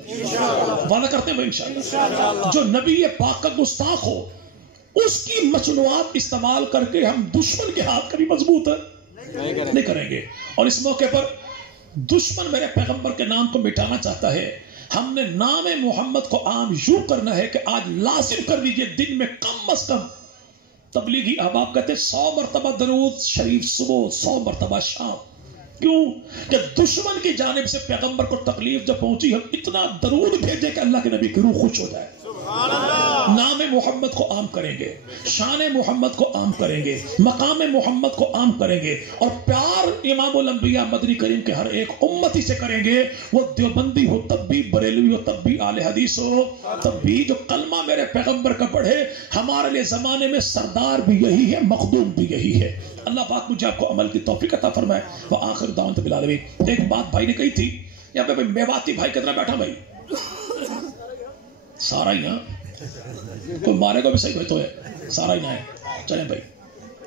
وعدہ کرتے ہیں انشاءاللہ۔ جو نبی پاک کا گستاخ ہو اس کی مصنوعات استعمال کر کے ہم دشمن کے ہاتھ کبھی مضبوط نہیں کریں گے۔ اور اس موقع پر دشمن میرے پیغمبر کے نام کو مٹانا چاہتا ہے، ہم نے نام محمد کو عام یوں کرنا ہے کہ آج لازم کر لیجئے دن میں کم از کم، تبلیغی احباب کہتے ہیں 100 مرتبہ درود شریف صبح، 100 مرتبہ شام۔ کیوں کہ دشمن کی جانب سے پیغمبر کو تکلیف جب پہنچی، ہم اتنا درود بھیجے کہ اللہ کے نبی کی روح خوش ہو جائے۔ نام محمد کو عام کریں گے، شان محمد کو عام کریں گے، مقام محمد کو عام کریں گے، اور پیار امام الانبیاء مدنی کریم کے ہر ایک امتی سے کریں گے۔ وہ دیوبندی ہو تب بھی، بریلوی ہو تب بھی، اہل حدیث ہو تب بھی، جو کلمہ میرے پیغمبر کا پڑھے۔ ہمارے لیے زمانے میں سردار بھی یہی ہے، مخدوم بھی یہی ہے۔ اللہ پاک مجھے آپ کو عمل کی توفیق عطا فرمائے۔ وآخر دعوانا بالعالمین۔ ایک بات بھائی نے کہی تھی، یہاں پہ میواتی بھائی کتنا بیٹھا بھائی سارا ہی نا، کوئی مارے گا بھی صحیح ہوئے تو ہے، سارا ہی نہ ہے۔ چلیں بھائی،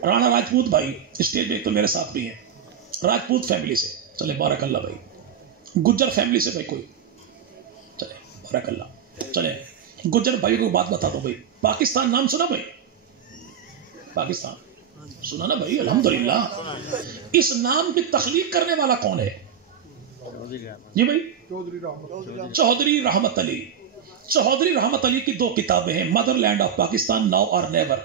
رانا راجپوت بھائی اسٹیج میں تو میرے ساتھ بھی ہیں، راجپوت فیملی سے، چلیں بارک اللہ بھائی۔ گجر فیملی سے بھائی کوئی، چلیں بارک اللہ۔ چلیں گجر بھائی کو بات بتا دو بھائی، پاکستان نام سنا بھائی؟ پاکستان سنا نا بھائی؟ الحمدللہ۔ اس نام کی تخلیق کرنے والا کون ہے جی بھائی؟ چودھری رحمت علی۔ چودھری رحمت علی کی 2 کتابیں ہیں، motherland of Pakistan, now or never.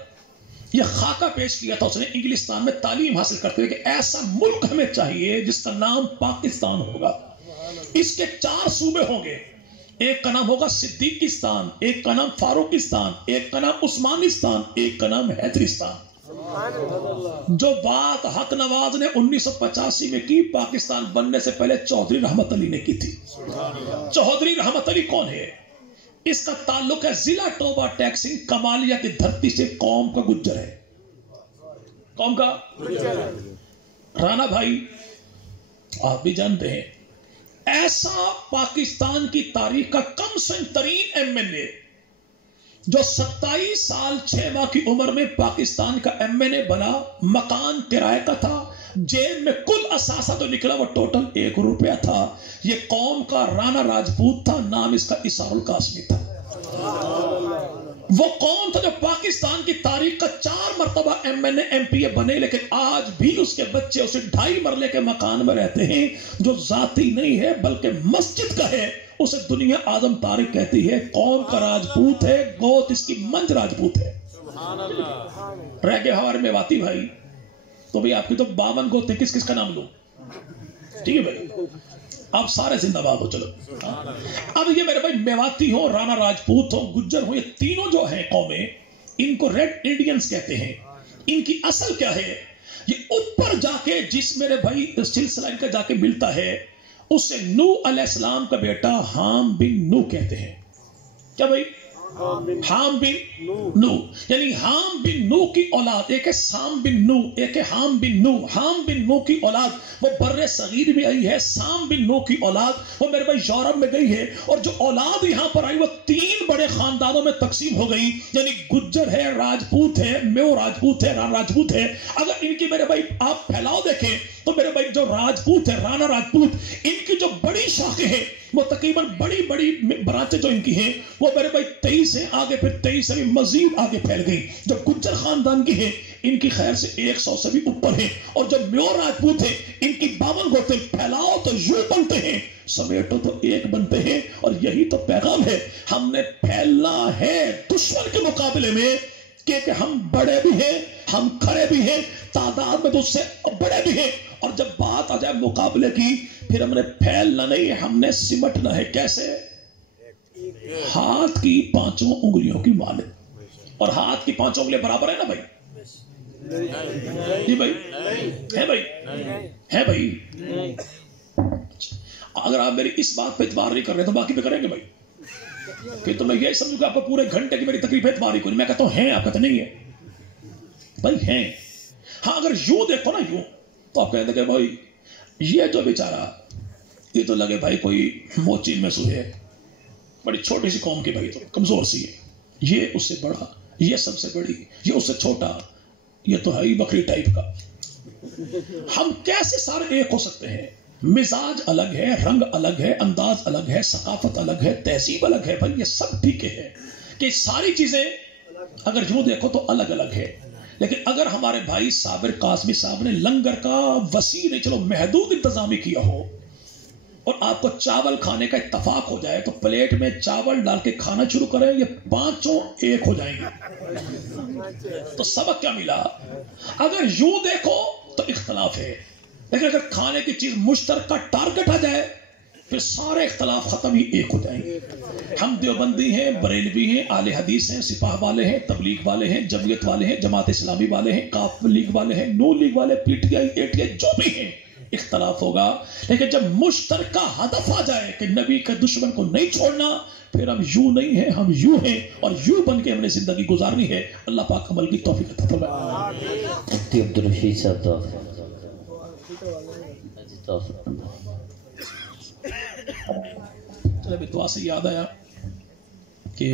یہ خاکہ پیش کیا تھا اس نے انگلستان میں تعلیم حاصل کرتے ہوئے کہ ایسا ملک ہمیں چاہیے جس کا نام پاکستان ہوگا۔ اس کے 4 صوبے ہوں گے، ایک کا نام ہوگا صدیقستان، ایک کا نام فاروقستان، ایک کا نام عثمانستان، ایک کا نام حیدرستان۔ جو بات حق نواز نے 1985 میں کی، پاکستان بننے سے پہلے چودھری رحمت علی نے کی تھی۔ چودھری رحمت علی کون ہے؟ اس کا تعلق ہے ضلع ٹوبہ ٹیکسنگ کمالیہ کی دھرتی سے، قوم کا گجر ہے۔ قوم کا رانا بھائی آپ بھی جانتے ہیں، ایسا پاکستان کی تاریخ کا کم سن ترین ایم این اے جو 27 سال 6 ماہ کی عمر میں پاکستان کا ایم این اے بنا، مکان کرائے کا تھا، جیب میں کل اثاثہ تو نکلا وہ ٹوٹل 1 روپیہ تھا۔ یہ قوم کا رانا راجپوت تھا، نام اس کا اسحاق القاسمی تھا۔ وہ قوم تھا جو پاکستان کی تاریخ کا 4 مرتبہ M N A M P A بنے، لیکن آج بھی اس کے بچے اسے 2.5 مرلے کے مکان میں رہتے ہیں جو ذاتی نہیں ہے بلکہ مسجد کا ہے۔ اسے دنیا اعظم طارق کہتی ہے، قوم کا راجپوت ہے، گوت اس کی منج راجپوت ہے۔ رہ گئے ہمارے میواتی بھائی، تو بھئی آپ کی تو 52 گوتے، کس کس کا نام لوں؟ ٹھیک ہے بھائی، آپ سارے زندہ باد ہو۔ چلو اب یہ میرے بھائی میواتی ہو، رانا راجپوت ہو، گجر ہو، یہ تینوں جو ہیں قومیں، ان کو ریڈ انڈینز کہتے ہیں۔ ان کی اصل کیا ہے؟ یہ اوپر جا کے جس میرے بھائی سلسلہ ان کا جا کے ملتا ہے، اسے نوح علیہ السلام کا بیٹا حام بن نوح کہتے ہیں۔ کیا بھائی؟ حام بن نو، یعنی حام بن نو کی اولاد، ایک ہے سام بن نو، ایک ہے حام بن نو۔ حام بن نو کی اولاد وہ بر صغیر میں آئی ہے، سام بن نو کی اولاد وہ میرے بھائی یورپ میں گئی ہے، اور جو اولاد یہاں پر آئی وہ 3 بڑے خاندانوں میں تقسیم ہو گئی، یعنی گجر ہے، راجپوت ہے، میو راجپوت ہے، ران راجپوت ہے۔ اگر ان کی میرے بھائی آپ پھیلاؤ دیکھیں تو میرے بھائی جو راجپوت ہے، رانا راجپوت، ان کی جو بڑی شاخیں ہیں وہ تقریباً بڑی برانچیں جو ان کی ہیں وہ میرے بھائی 23 ہیں، آگے پھر 23 سے بھی مزید آگے پھیل گئی۔ جو گجر خاندان کی ہیں ان کی خیر سے 100 سے بھی اوپر ہیں، اور جو میو راجپوت ہیں ان کی 52 گوتے، پھیلاؤ تو یوں بنتے ہیں، سمیٹو تو ایک بنتے ہیں۔ اور یہی تو پیغام ہے، ہم نے پھیلنا ہے دشمن کے مقابلے میں، کہ ہم بڑے بھی ہیں، ہم کھڑے بھی ہیں، تعداد میں تو اس سے بڑے بھی ہیں، اور جب بات آ جائے مقابلے کی پھر ہم نے پھیلنا نہیں، ہم نے سمٹنا ہے۔ کیسے؟ ہاتھ کی 5 انگلیوں کی مانند، اور ہاتھ کی 5 انگلیاں برابر ہے نا بھائی؟ جی بھائی ہے، بھائی ہے بھائی۔ اگر آپ میری اس بات پہ اعتبار نہیں کر رہے تو باقی پہ کریں گے بھائی، کہ تو میں یہ سمجھوں کہ آپ کو پورے گھنٹے کی میری تکلیف اعتبار نہیں کریں، میں کہتا ہوں ہیں، آپ کہتے نہیں ہے بھائی ہیں۔ ہاں اگر یوں دیکھو نا یوں تو آپ کہتے ہیں کہ بھائی یہ جو بیچارہ یہ تو لگے بھائی کوئی موچین میں سوئے ہے، بڑی چھوٹی سی قوم کی بھائی، تو کمزور سی ہے، یہ اس سے بڑا، یہ سب سے بڑی، یہ اس سے چھوٹا، یہ تو ہے ہی بکری ٹائپ کا۔ ہم کیسے سارے ایک ہو سکتے ہیں؟ مزاج الگ ہے، رنگ الگ ہے، انداز الگ ہے، ثقافت الگ ہے، تہذیب الگ ہے، بھائی یہ سب ٹھیک ہے کہ ساری چیزیں اگر یوں دیکھو تو الگ الگ ہے، لیکن اگر ہمارے بھائی صابر قاسمی صاحب نے لنگر کا وسیع نہیں چلو محدود انتظامی کیا ہو اور آپ کو چاول کھانے کا اتفاق ہو جائے تو پلیٹ میں چاول ڈال کے کھانا شروع کریں، یہ 5 ایک ہو جائیں گے، تو سبق کیا ملا؟ اگر یوں دیکھو تو اختلاف ہے، لیکن اگر کھانے کی چیز مشترکہ ٹارگٹ آ جائے پھر سارے اختلاف ختم ہی ایک ہو جائیں گے۔ ہم دیوبندی ہیں، بریلوی ہیں، اہل حدیث ہیں، سپاہ والے ہیں، تبلیغ والے ہیں، جمعیت والے ہیں، جماعت اسلامی والے ہیں، کاف لیگ والے ہیں، نون لیگ والے، P T I, A T I, جو بھی ہیں، اختلاف ہوگا، لیکن جب مشترکہ ہدف آ جائے کہ نبی کے دشمن کو نہیں چھوڑنا، پھر ہم یوں نہیں ہیں، ہم یوں ہیں، اور یوں بن کے ہم نے زندگی گزارنی ہے۔ اللہ پاک عمل کی توفیق عطا فرمائے۔ مفتی عبدالرشید صاحب ابھی دعا سے یاد آیا کہ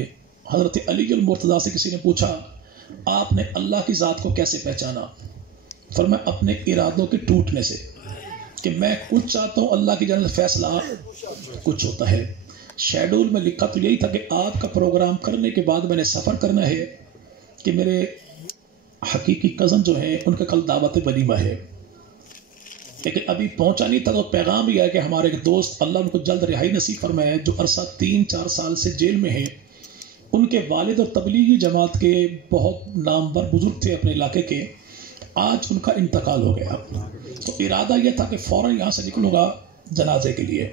حضرت علی المرتضیٰ سے کسی نے پوچھا آپ نے اللہ کی ذات کو کیسے پہچانا؟ فرمایا اپنے ارادوں کے ٹوٹنے سے، کہ میں کچھ چاہتا ہوں اللہ کی جانب سے فیصلہ کچھ ہوتا ہے۔ شیڈول میں لکھا تو یہی تھا کہ آپ کا پروگرام کرنے کے بعد میں نے سفر کرنا ہے کہ میرے حقیقی کزن جو ہیں ان کا کل دعوت ولیمہ ہے، لیکن ابھی پہنچا نہیں تھا، تو پیغام یہ ہے کہ ہمارے ایک دوست اللہ ان کو جلد رہائی نصیب فرمائے جو عرصہ 3-4 سال سے جیل میں ہیں، ان کے والد اور تبلیغی جماعت کے بہت نامور بزرگ تھے اپنے علاقے کے، آج ان کا انتقال ہو گیا، تو ارادہ یہ تھا کہ فوراً یہاں سے نکلوں گا جنازے کے لیے،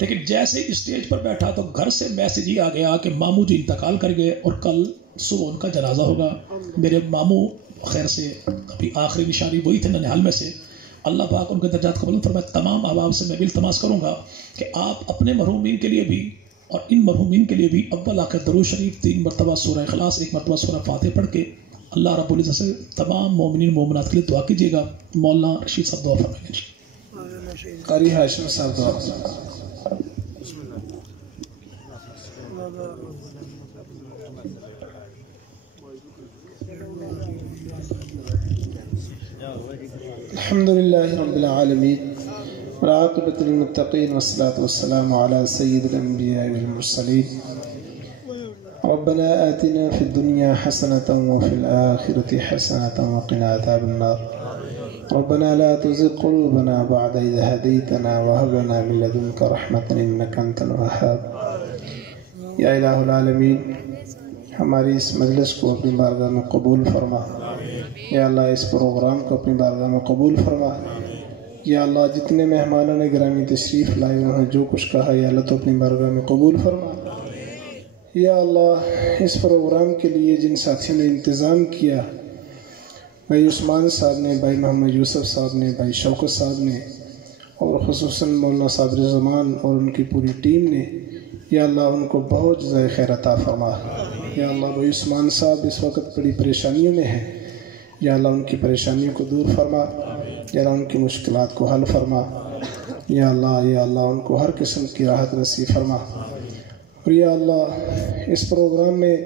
لیکن جیسے ہی اسٹیج پر بیٹھا تو گھر سے میسیج یہ آ گیا کہ ماموں جی انتقال کر گئے اور کل صبح ان کا جنازہ ہوگا۔ میرے ماموں خیر سے ابھی آخری نشانی وہی تھے ننہال میں سے، اللہ پاک ان کے درجات قبول فرمائے۔ تمام احباب سے میں بھی التماس کروں گا کہ آپ اپنے مرحومین کے لیے بھی اور ان مرحومین کے لیے بھی اول آخر درود شریف 3 مرتبہ سورہ اخلاص 1 مرتبہ سورہ فاتح پڑھ کے اللہ رب العزت سے تمام مومنین مومنات کے لیے دعا کیجیے گا۔ مولانا رشید صاحب دعا فرمائیں گے۔ قاری ہاشم صاحب دعا۔ الحمد لله رب العالمين والعاقبة للمتقين والصلاة والسلام على سيد الأنبياء والمرسلين ربنا آتنا في الدنيا حسنة وفي الآخرة حسنة وقنا عذاب النار ربنا لا تزغ قلوبنا بعد إذ هديتنا وهب لنا من لدنك رحمة إنك أنت الوهاب۔ یا الہ العالمین ہماری اس مجلس کو اپنی بارگاہ میں قبول فرما، یا اللہ اس پروگرام کو اپنی بارگاہ میں قبول فرما، یا اللہ جتنے مہمانوں نے گرامی تشریف لائے انہوں نے جو کچھ کہا یا اللہ تو اپنی بارگاہ میں قبول فرما۔ یا اللہ اس پروگرام کے لیے جن ساتھیوں نے انتظام کیا، بھائی عثمان صاحب نے، بھائی محمد یوسف صاحب نے، بھائی شوکت صاحب نے، اور خصوصاً مولانا صابر زمان اور ان کی پوری ٹیم نے، یا اللہ ان کو بہت جزائے خیر عطا فرما۔ یا اللہ بھائی عثمان صاحب اس وقت بڑی پریشانیوں میں ہیں، یا اللہ ان کی پریشانیوں کو دور فرما، یا اللہ ان کی مشکلات کو حل فرما، یا اللہ ان کو ہر قسم کی راحت نصیب فرما۔ اور یا اللہ اس پروگرام میں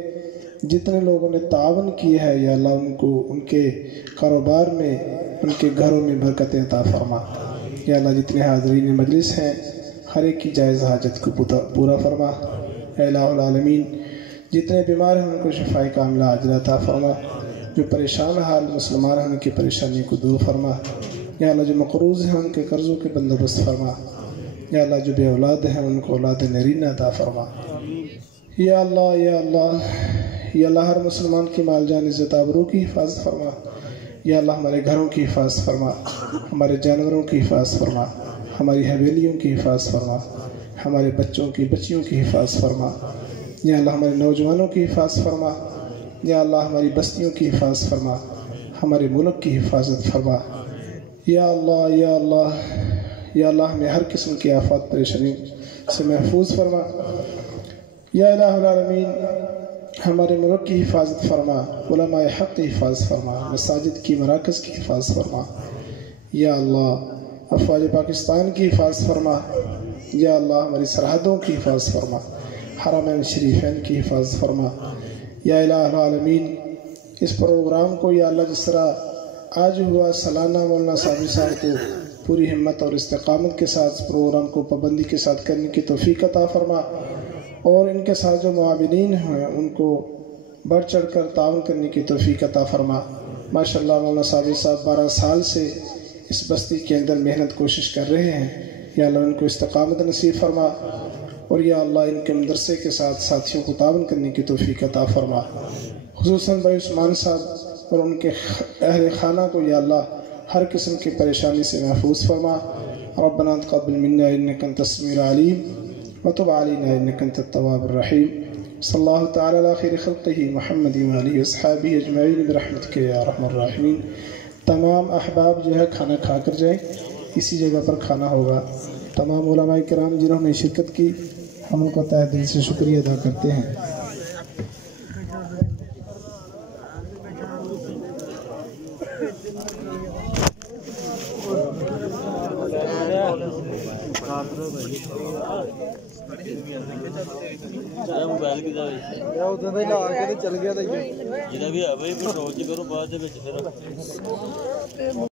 جتنے لوگوں نے تعاون کیا ہے یا اللہ ان کو ان کے کاروبار میں ان کے گھروں میں برکت عطا فرما۔ یا اللہ جتنے حاضرین مجلس ہیں ہر ایک کی جائز حاجت کو پورا فرما۔ اے الہ العالمین جتنے بیمار ہیں ان کو شفاء کاملہ عاجلہ عطا فرما، جو پریشان حال مسلمان ہیں ان کی پریشانی کو دور فرما۔ یا اللہ جو مقروض ہیں ان کے قرضوں کے بندوبست فرما۔ یا اللہ جو بے اولاد ہیں ان کو اولاد نرینہ عطا فرما۔ یا اللہ ہر مسلمان کی مال جان عزت آبرو کی حفاظت فرما۔ یا اللہ ہمارے گھروں کی حفاظت فرما، ہمارے جانوروں کی حفاظت فرما، ہماری حویلیوں کی حفاظت فرما، ہمارے بچوں کی بچیوں کی حفاظت فرما۔ یا اللہ ہمارے نوجوانوں کی حفاظت فرما۔ یا اللہ ہماری بستیوں کی حفاظت فرما، ہمارے ملک کی حفاظت فرما۔ یا اللہ ہمیں ہر قسم کی آفات پریشانی سے محفوظ فرما۔ یا الہ العالمین ہمارے ملک کی حفاظت فرما، علماء حق کی حفاظت فرما، مساجد کی مراکز کی حفاظت فرما۔ یا اللہ افواج پاکستان کی حفاظت فرما۔ یا اللہ ہماری سرحدوں کی حفاظت فرما، حرمین شریفین کی حفاظت فرما۔ یا الہ العالمین اس پروگرام کو یا اللہ جس طرح آج ہوا سالانہ مولانا صابری صاحب کو پوری ہمت اور استقامت کے ساتھ پروگرام کو پابندی کے ساتھ کرنے کی توفیق عطا فرما، اور ان کے ساتھ جو معاونین ہیں ان کو بڑھ چڑھ کر تعاون کرنے کی توفیق عطا فرما۔ ماشاءاللہ مولانا صابری صاحب 12 سال سے اس بستی کے اندر محنت کوشش کر رہے ہیں، یا اللہ ان کو استقامت نصیب فرما، اور یا اللہ ان کے مدرسے کے ساتھ ساتھیوں کو تعاون کرنے کی توفیق عطا فرما، خصوصاً بھائی عثمان صاحب اور ان کے اہل خانہ کو یا اللہ ہر قسم کی پریشانی سے محفوظ فرما۔ ربنا تقبل منا انک انت السمیع العلیم وتب علینا انک انت التواب الرحیم۔ صلی اللہ تعالی علی خیر خلقہ محمد وآلہ وصحبہ اجمعین برحمتک یا ارحم الراحمین۔ تمام احباب جو ہے کھانا کھا کر جائیں، اسی جگہ پر کھانا ہوگا۔ تمام علماء کرام جنہوں نے شرکت کی ہم ان کو تہ دل سے شکریہ ادا کرتے ہیں۔ موبائل کی چل گیا جہاں بھی ہے بھائی پٹرول چ کرو بعد